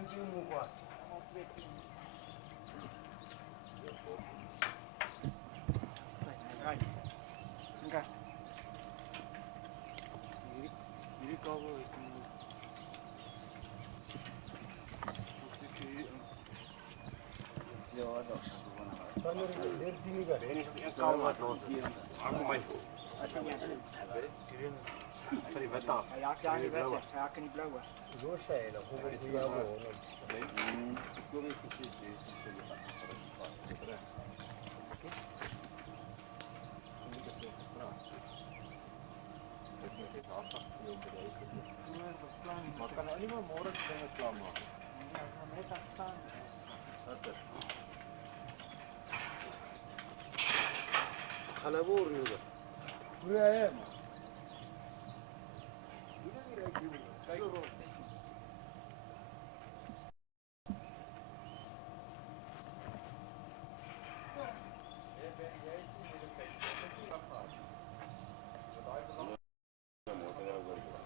21 quoi. Enggak. Jadi kau makan ini mah murah sangat lama. Hala bu oluyor. Buraya mı?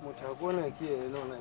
Mutakuwa kia inaona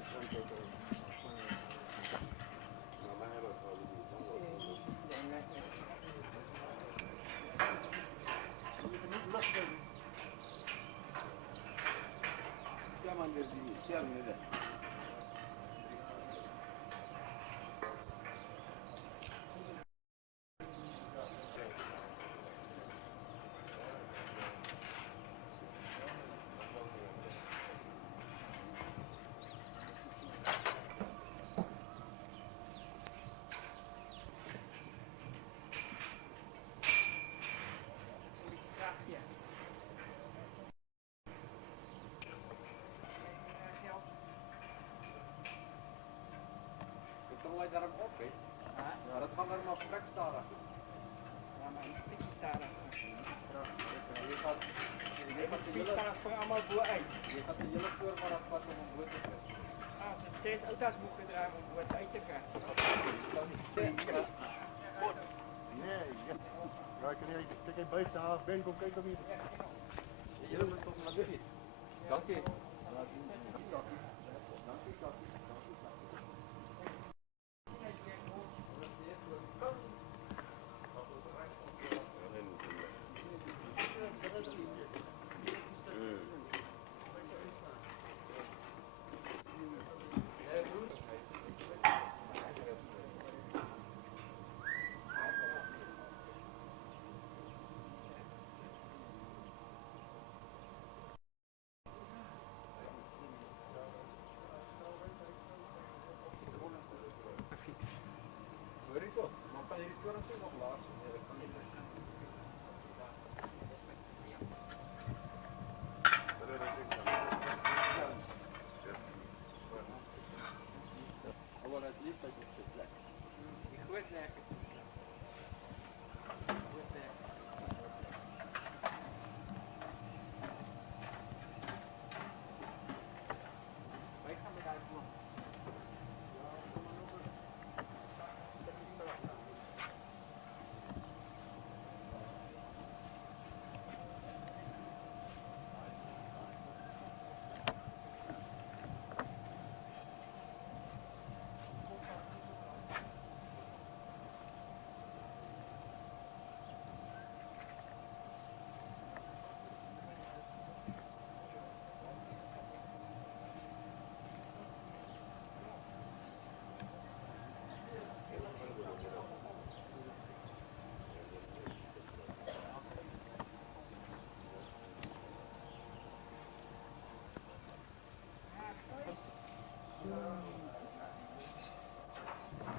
Wij daarom op, hè? Ja, dat gaat er maar straks staan. Ja, maar een stukje staan. Je gaat de hele allemaal boer uit. je gaat de hele voor maar afvat om een boot te krijgen. Ah, ze hebben 6 auto's moeten gedragen om boer uit te krijgen. Nee, ja, ik kan geen beest halen, ben kom kijk dan niet. Jullie moeten toch naar binnen. Dank je. Rico, maar kan je die toren zo nog laten? Nee, dat kan niet. Maar het liefst dat je op de plek. Die goed lekker. Wij gaan eruit doen.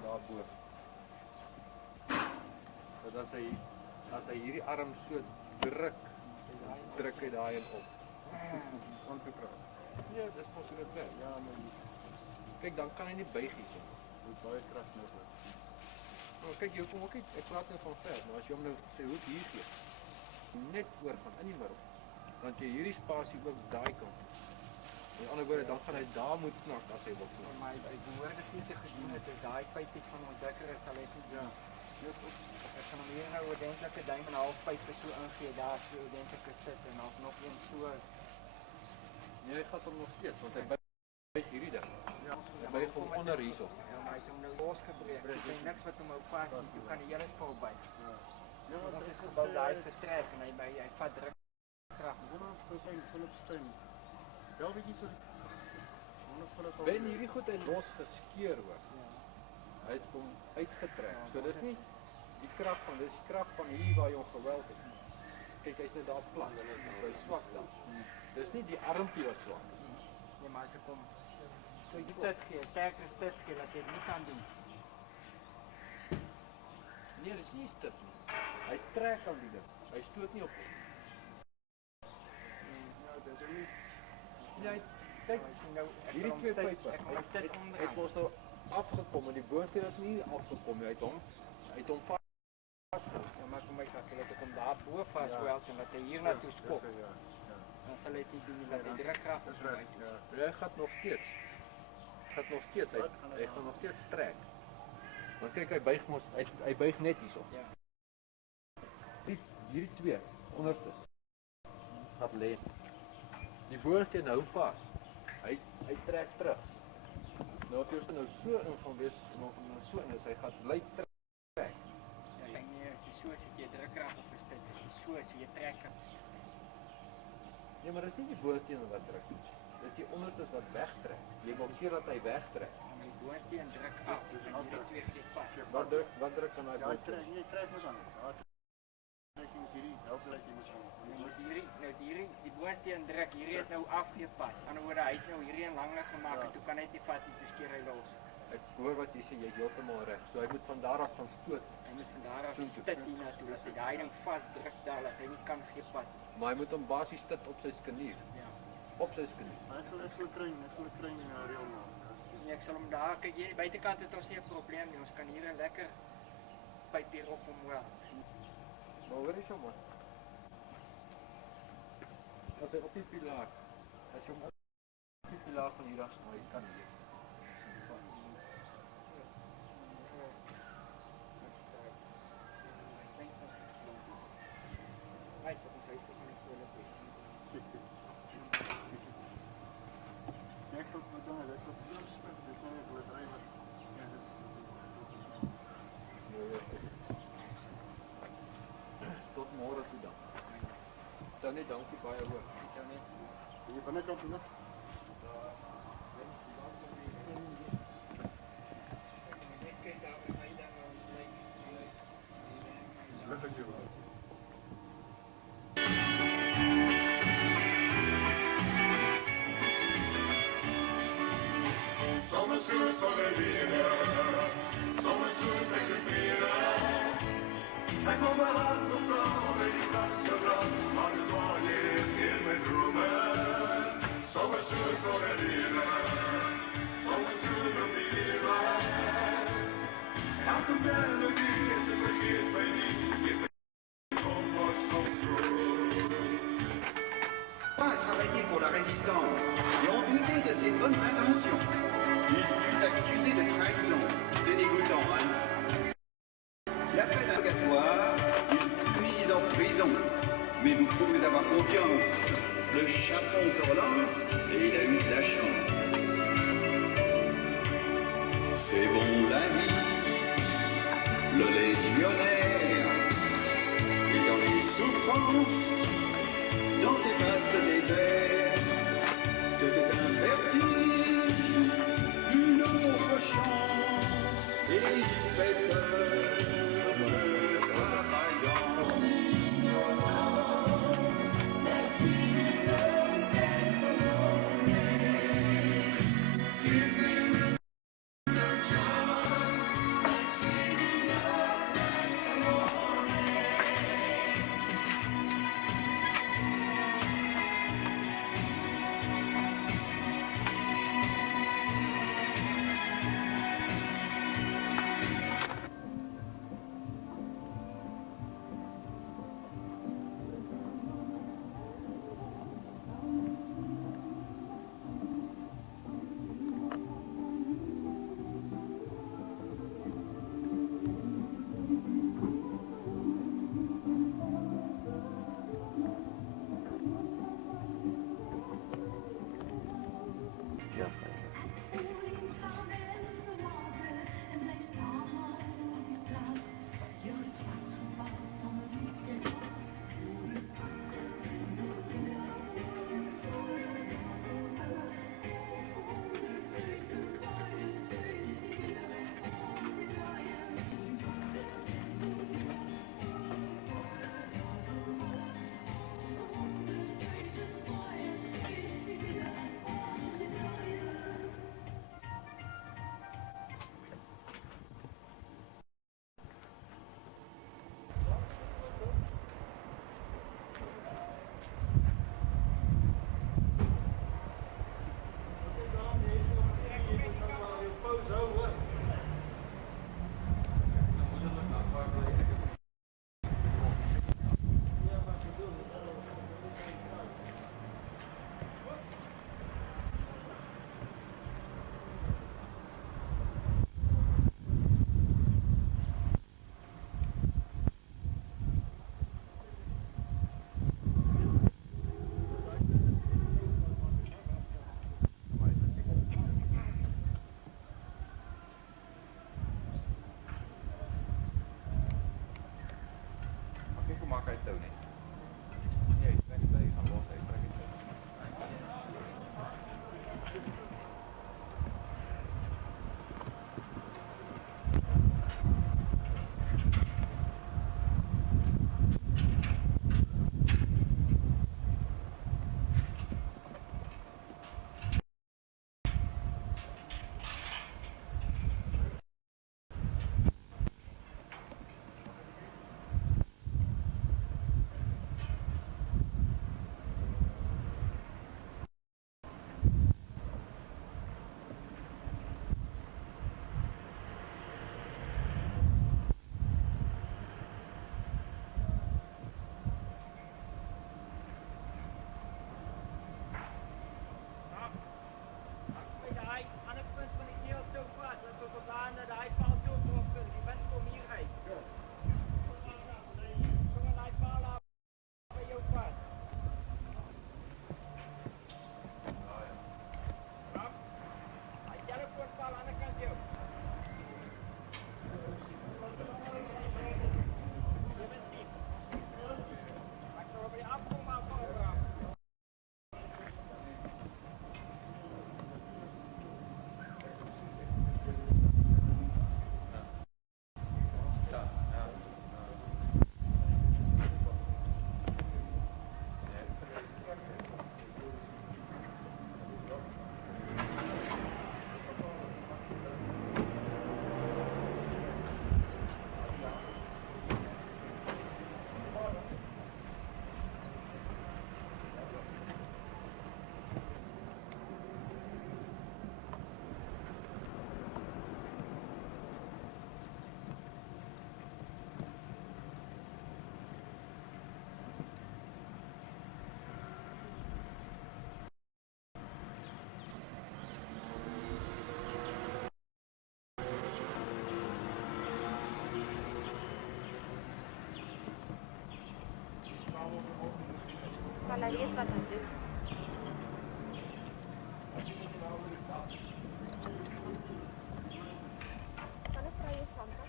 Daarboor. Dat as hy hierdie arm so druk hy daai en op. Om te kry. Ja, dis mos hoe dit werk. Ja, maar kyk dan kan hy nie buig hier nie. Moet baie krag nodig. Maar kyk jy kom ook nie, ek praat net van ver, maar as jy hom nou sy hoed hier gee, net oor van in die middel, dan jy hierdie spasie ook daai kant. In ander woorde, dan gaan hy daar moet knak as hy wil knak. Maar hy behoort dit nie te gedoen het, is daai pypies van ontdekker is al het nie. Ja. Ek gaan hom hier nou ordentlike duim en 'n half pype so ingee, daar so ordentlike sit en dan nog een so. Nee, hy gaan hom nog steeds, want hy byt hierdie ding. Ja, buig hom onder hierso. Ja, maar hy het hom nou losgebreek. Er is niks wat hom hou vas nie. Toe kan die hele spul by. Ja, maar Ons dat het is gebou daai vertrek en hy vat druk krag. Philips Stein. Wel weet iets wat Ben hierdie goed hy los geskeer hoor. Hy het hom uitgetrek. So dis nie die krag van dis die krag van hier waar jy hom geweld het. Kyk hy's net daar plat en hy's swak dan. Dis nie die armpie wat swak is. Nee, maar as ek hom stit gee, sterker stit gee dat jy dit nie kan doen. Nee, dis nie stit nie. Hy trek aan die ding. Hy stoot nie op hom. Ja, dat is niet. Nee, kyk, Nou, hierdie twee pype ek wil stit het onderaan. mos nou afgekom en die boorste het nie afgekom nie. Hy het hom vasgehou. Ja, maar vir my sê dat ek hom daar bo vasweld en dat hy hier na toe skop. Ja, ja. Dan sal hy dit nie doen nie, dat hy direk krag op Dat is hom right. uit. Ja. Hy gaan nog steeds. Hy gaan nog steeds trek. Want kyk hy buig mos hy buig net hierso. Ja. Hierdie twee onderstes wat lê. Die boorste hou vas. Hy trek terug. Nou as jy nou so in gaan wees en of nou so in is, hy gaan bly trek. Ja, ek dink nie as jy so sit jy druk krag op gestit. As jy so as jy trek kan. Nee, maar dis nie die boorste wat trek nie. Dis die onderstes wat wegtrek. Jy wil keer dat hy wegtrek. En die boorste en druk af. En hierdie twee gee vas. Wat druk aan hy Ja, boorste? jy trek mos aan. Ja, trek jy mos hierdie helfte wat jy moet aan. Die boorste en druk, hierdie het nou afgepat. Aan die ander hy het nou hierdie een langer gemaak en toe kan hy dit vat en toe skeer hy los. Ek hoor wat jy sê, jy heeltemal reg. So hy moet van daar af gaan stoot. Hy moet van daar af stit hier na toe, dat hy daai ding vasdruk daar, dat hy nie kan gepas. Maar hy moet hom basies sit op sy skenier. Ja. Op sy skenier. Ek sal kruin in 'n reël maak. Nee, ek sal hom daar, kyk hier, die buitekant het ons nie 'n probleem nie. Ons kan hier 'n lekker pyp hier op hom wel. Maar hoor jy so man. As hy op die pilaar, as jy hom op die pilaar van hier af sny, kan jy. Hy het ons huis toe van die kolle bes. Ek sal dit doen, ek sal dit spesifiek dis nou net hulle drywer. Ja, Tot môre toe dan. Tannie, dankie baie hoor. Jy binnekant toe nog. Gelukkig jy wel. Somos sus sobrevivir, somos sus ekviperen. Hij komt bij hand of vrouw, weet je straks zo bra, maar de dag is hier met roemen. Somos sus sobrevivir, somos sus sobrevivir. Elke melodie is een vergeet bij wie, je komt als soms Pas travaillé pour la résistance et ont douté de ses bonnes intentions. Il fut accusé de trahison. C'est dégoûtant, hein? Et après l'interrogatoire, il fut mis en prison. Mais vous pouvez avoir confiance. Le chapon se relance et il a eu de la chance. C'est bon la vie, le légionnaire. Et dans les souffrances, dans ces vastes déserts, c'était un vertige, une autre chance, et il fait peur de sa vaillance. hulle weet wat hulle doen. Kan ek vra jou Santa?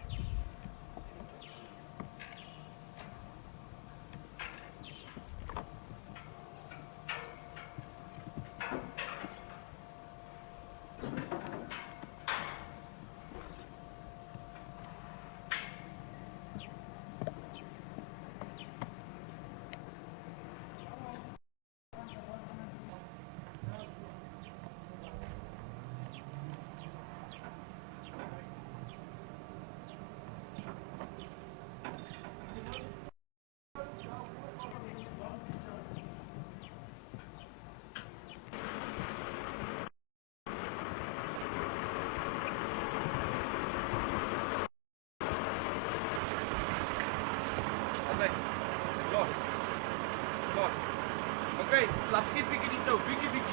Okay, laat skiet bietjie die tou, bietjie.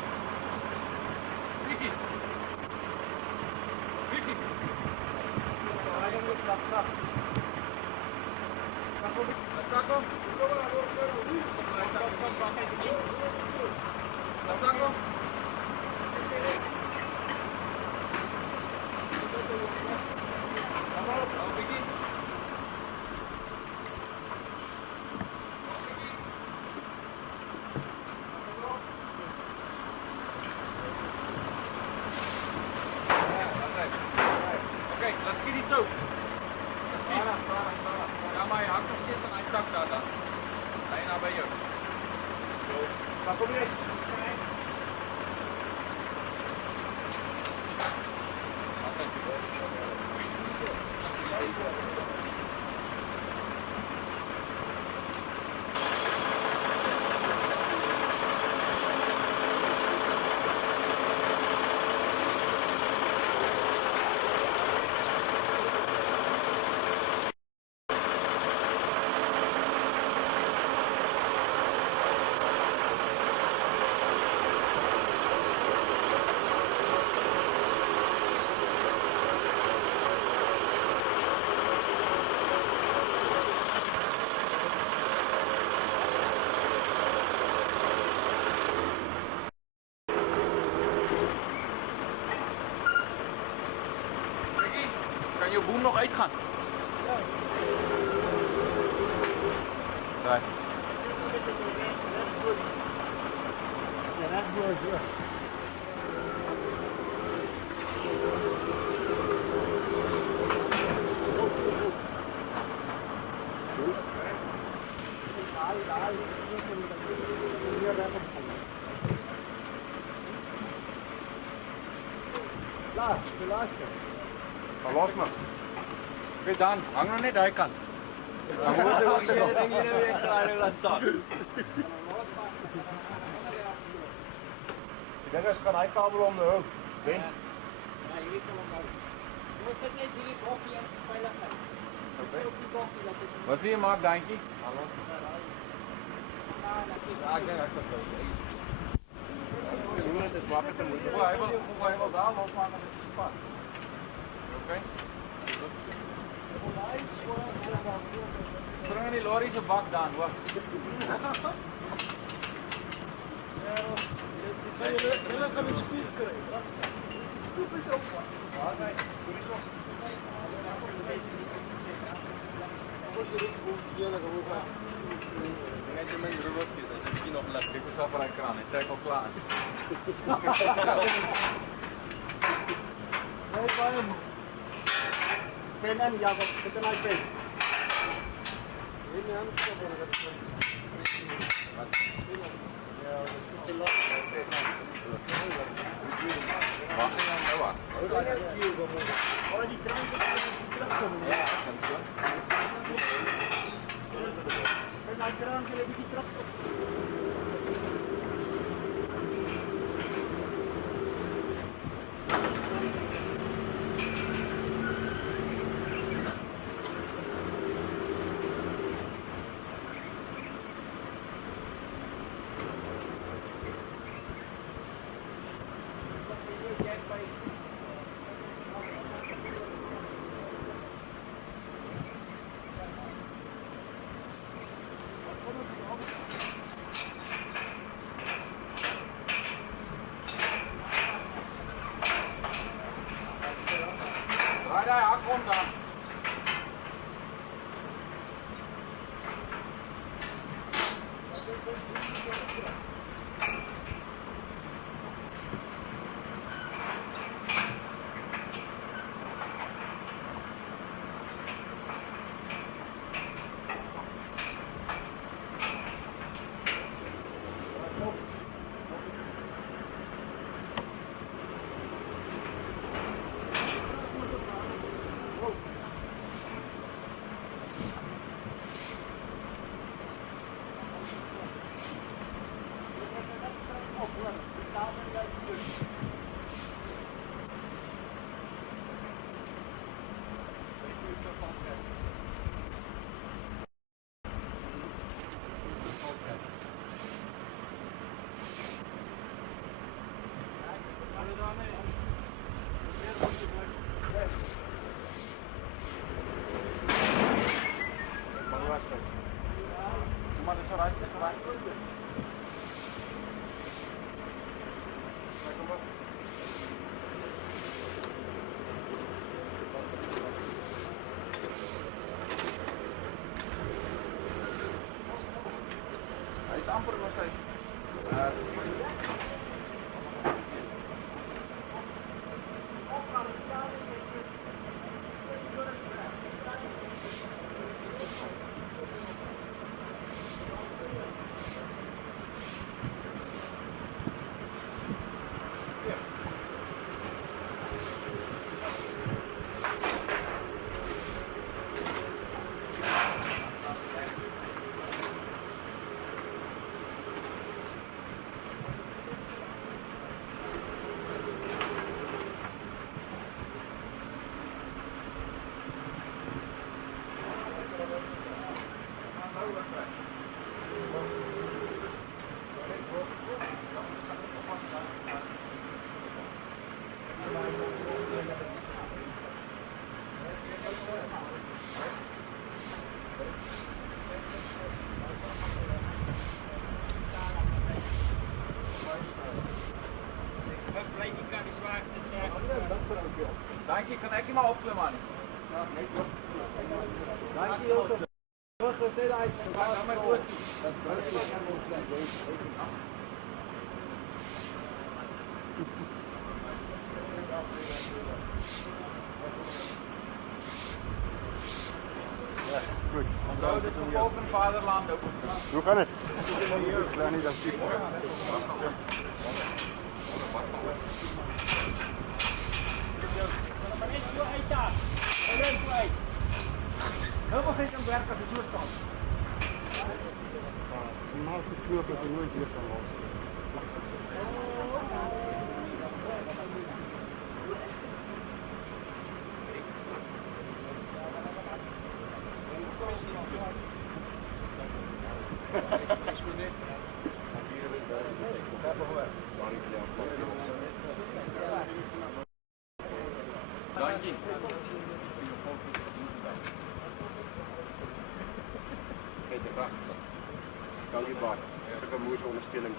Kan je boom nog uitgaan? Right. Los maar. Oké dan, hang nog net daai kant. Dan moet jy ook hier ding hier weer klaar laat staan. Dit is gaan hy kabel om te hou. Ben. Ja, hier is hom nou. Jy moet dit net hierdie koffie en veilig hou. Okay. Op die koffie laat dit. Wat wil je maak, Dantjie? Ja, Ja, ek dink ek sal gou. Dit is maklik te moet. Hij wil daar losmaken met die spat. Oké? Bring die lorry se bak dan, hoor. Hulle kan die spoed kry. Dis spoed is op. Net in mijn bureau zit, dat is misschien nog lastig. Ik zal voor een kraan, ik trek al klaar. Nee, baie. Ben en Jakob, dit is my pen. Nee, nee, ek sal maar dit. Ja, dit is te laat. Wacht, nou wacht. Maar die trein is terugkom. Ja, kan zo. En my trein wil 'n bietjie terugkom. Kan ek nie maar opklim aan nie? Dankie Hilton. Wat was dit uit? Gaan my boot toe. Goed. Onthou, dit is vervolg in vaderland ook. Hoe gaan het? Klein niet, dat is Helemaal geen kan werken als je zo staat. normaal gesproken dat je nooit hier zou lopen. Dankie. Kijk, de vraag. Kan je baar. Ik heb een mooie onderstelling.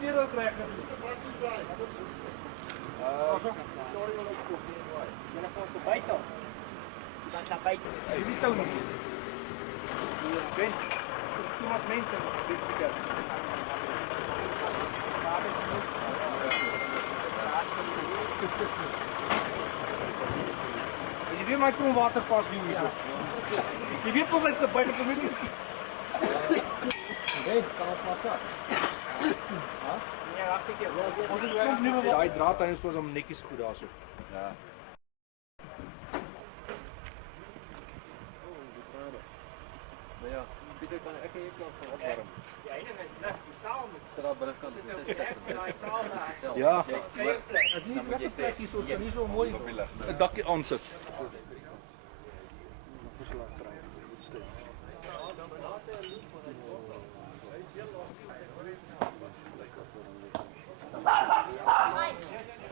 Julle gaan verby toe. Dan daar buite. Wie sou nie? Hier ben. Iemand mense wat dit gekyk. Jy weet my kom waterpas hierso. Jy weet mos hy's verby met hom. Hey, kan ons maar sak. Ja, wag ek jou. Ons het kom nuwe daai draad hy is vir hom netjies goed daarso. Ja. Maar ja, Pieter kan ek hier kan van opwarm. Die ene is niks, die saal moet Sit daar binnekant. sit op daai saal daar. Ja. Geen plek. As nie lekker plek hier so kan nie so mooi 'n dakkie aansit.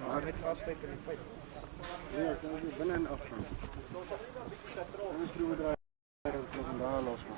Maar net vaststeken in die feit. Ja, ik kan ook binnen en afgaan. En een schroevendraaier dat ik nog een daar los kan.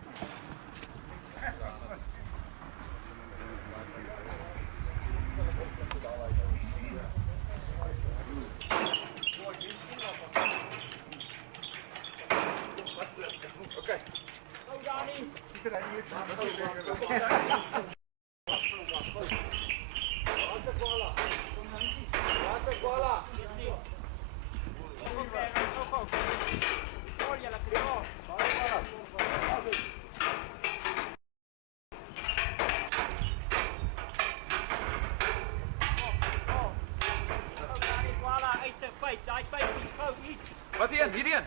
Wat hier? Hierheen.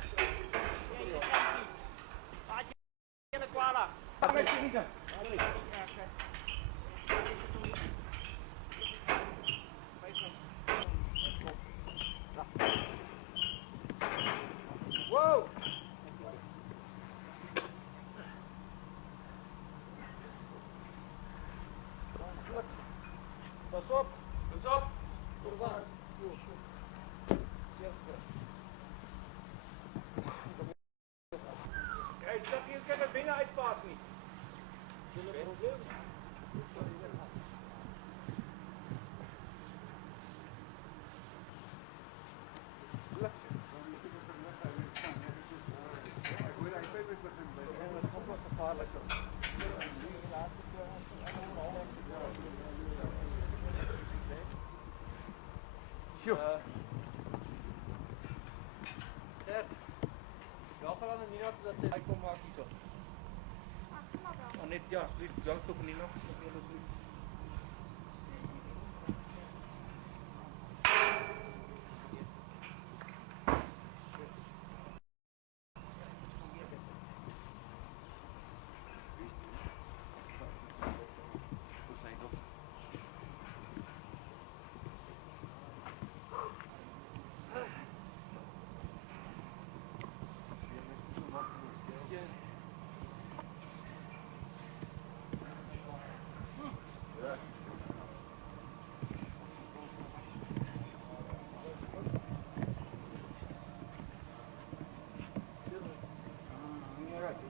op. Pas op. Kijk, dat hier kan er binnen uitpassen niet. Wel gaan aan Nina dat sy kom maak hierso. Ag, sien maar wel. Net ja, asseblief, dank tog Nina.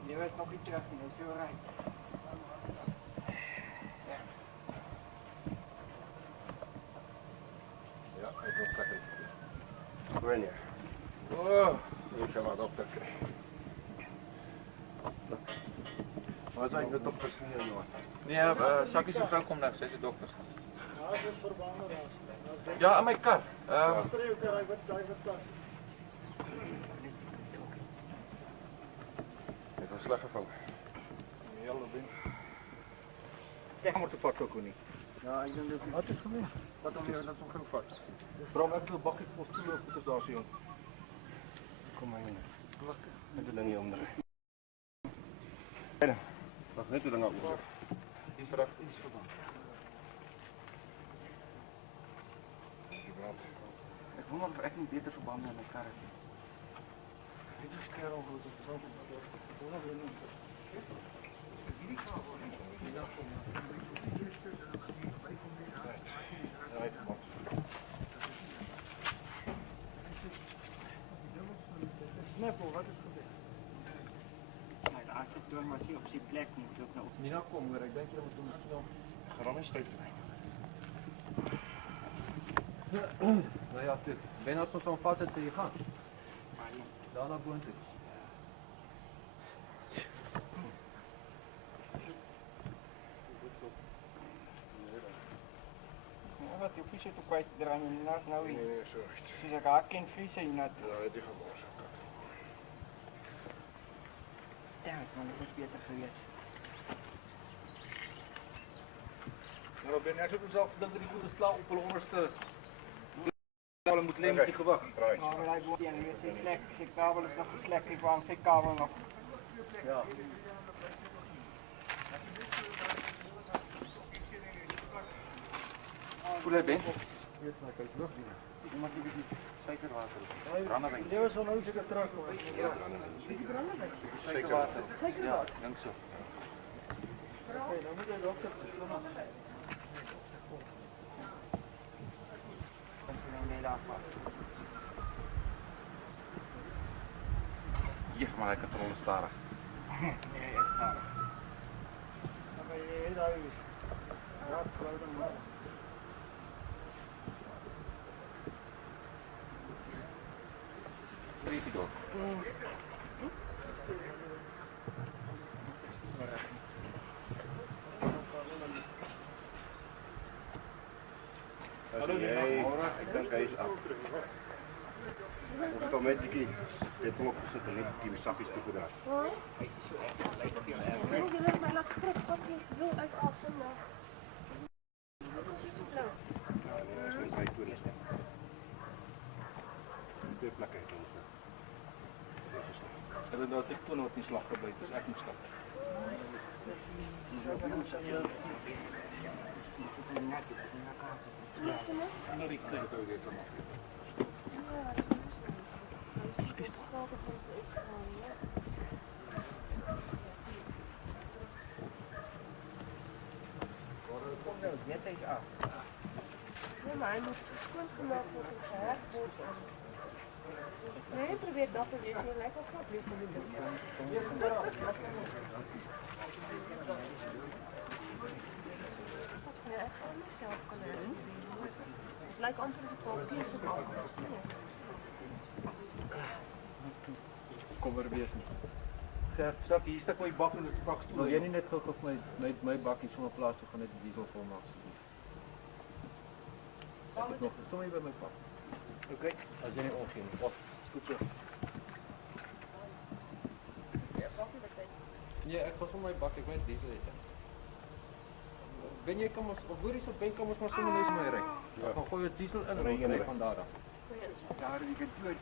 Jy was nog nie terug nie, dis so reg. Ja, ik wil trekken. Wanneer? Oh, Ik ga maar dokter krijgen. Wat zijn de dokters hier, jongen? nee, Sakkie se vrou kom nou, sy is 'n dokter. Ja, in my kar. Ik heb slag gevangen. Ek moet te vat ook nie. Ja, ek dink dit Wat is gebeur? Wat dan weer, dat is ook geen vat. Bram, ek wil 'n bakkie vol stoele op het daar sien. Kom maar in. Ik doe dat niet om. Wacht, net hoe lang ook. Die vrag is verband. Ek wonder of ek nie beter verbande in my kar het. Dit is kerel wat het zo. Maar as dit doen maar sy op sy plek nie, moet ook nou op. Nina kom hoor, ek dink jy moet miskien al Geram is tijd. nou ja, dit. Ben as ons hom vat het, sê jy gaan. Maar Daarna boontoe. wat jy fiets toe kwyt dra en nas nou hier. Nee, zo echt. Soos ek haar ken vlies hy net. Ja, die gemors. Ja, man, dit was beter gewees. Nou ben ek ook self gedink dat die goede sla op hulle onderste. Hulle moet lê met die gewig. Draai. Maar hy word en weet sy slek, sy kabel is nog geslek, ek wou sy kabel nog. Ja. Hoe lê Ben? Suikerwater. Brandewyn. Jy was al nou seker terug hoor. Suikerwater. Ja, dink so. Okay, dan moet jy dokter toe kom. Hier, maar ik kan het staren. Nee, is daar. Maar jy daai raad vrou dan maar. Streepie door. Hallo, ik denk hij is af. Of het al met die dit kom op zitten, net die zakjes toe gedaan. Jy wil my laat skrik, sakkies wil uit asem maar. Dit is so flou. Ja, nee, dat is mijn tijd voor is. Twee plekken heeft ons. Hulle nou dit toe wat nie slag gebly, dis ek moet stap. Nou die kry dit weer van af. Kom nou, net hy's af. hij moest schoongemaakt worden, geherfd worden. Nee, probeer dat te wezen, je lijkt wel knap weer te doen. Ja, ik zou het zelf kunnen doen. Het lijkt amper alsof het al kies op alles. Kom er wees nie. Stap hier stak my bak en dit pak stoel. Wil jy nie net gou vir my bakkie sommer plaas toe gaan net die diesel vol maak asseblief. Ek het nog sommer hier by my pak. Okay, as jy nie omgee nie. Wat? Goed so. Nee, ek was om my bak, ek weet diesel het. Ben jy kom ons op hoor hierso ben kom ons maar sommer net my ry. Ek gaan gooi diesel in en ons ry van daar af. Daar die kantoor.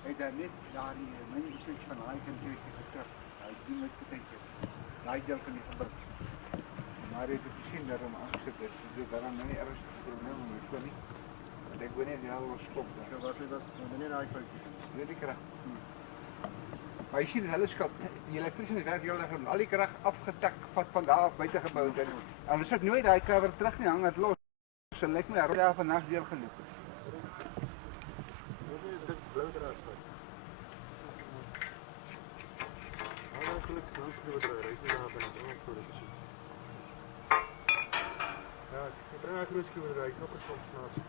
Hy daar net daar die mini switch van hy kan toe getrek. Hy doen met potentieel. Daai deel kan nie gebruik. Maar jy het gesien daarom aangesit het. So daarom nie ernstig probleem met so nie. Want ek weet nie die al stop daar. So was nie daai foutjie. Weet ek reg. Maar jy sien hulle skop die elektriesien werk heel reg om al die krag afgetak vat van daar af buite gebou het. En hulle sit nooit daai cover terug nie, hang dit los. So lyk my daar vandag deel geloop. Dit blou draad staan. Gelukkig dan skryf dit reg nie daar binne om voor te sien. Ja, ek bring 'n groot skrywer nog 'n soms na se.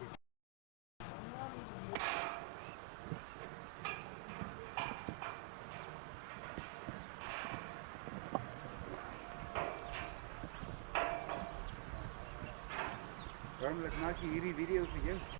Waarom maak jy hierdie video vir jou?